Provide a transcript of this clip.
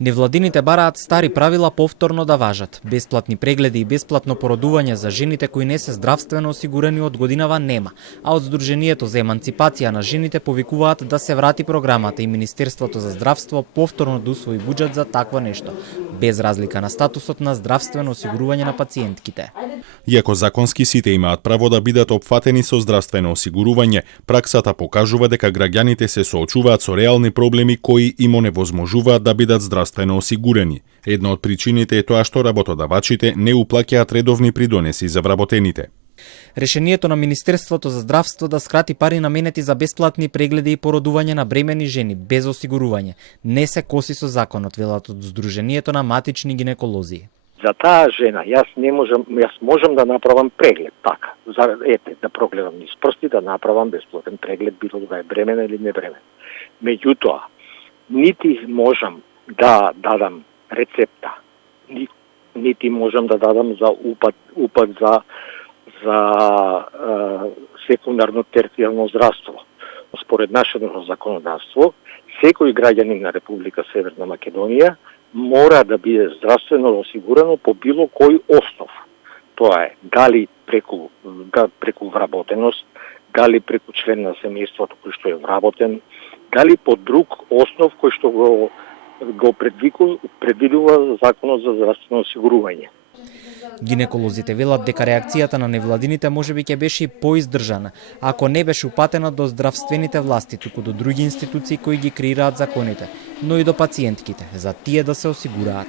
Невладините бараат стари правила повторно да важат. Бесплатни прегледи и бесплатно породување за жените кои не се здравствено осигурени од годинава нема, а од Сдруженијето за еманципација на жените повикуваат да се врати програмата и Министерството за здравство повторно да усвои буџет за такво нешто, без разлика на статусот на здравствено осигурување на пациентките. Иако законски сите имаат право да бидат опфатени со здравствено осигурување, праксата покажува дека граѓаните се соочуваат со реални проблеми кои им оневозможуваат да бидат здравствено осигурени. Една од причините е тоа што работодавачите не уплаќаат редовни придонеси за вработените. Решението на Министерството за здравство да скрати пари наменети за бесплатни прегледи и породување на бремени жени без осигурување не се коси со законот, велат од Сдруженијето на матични гинеколози. За таа жена јас можам да направам преглед, така. Да прогледам низ прсти, да направам бесплатен преглед, било да е бремена или не бремена. Меѓутоа, нити можам да дадам рецепта, нити можам да дадам за упат за секундарно терцијално здравство. Според нашето законодавство, секој граѓанин на Република Северна Македонија мора да биде здравствено осигурено по било кој основ. Тоа е дали преку вработеност, дали преку член на семејството кој што е вработен, дали по друг основ кој што го предвидува Законот за здравствено осигурување. Гинеколозите велат дека реакцијата на невладините можеби ќе беше и поиздржана, ако не беше упатена до здравствените власти, туку до други институции кои ги креираат законите, но и до пациентките, за тие да се осигураат.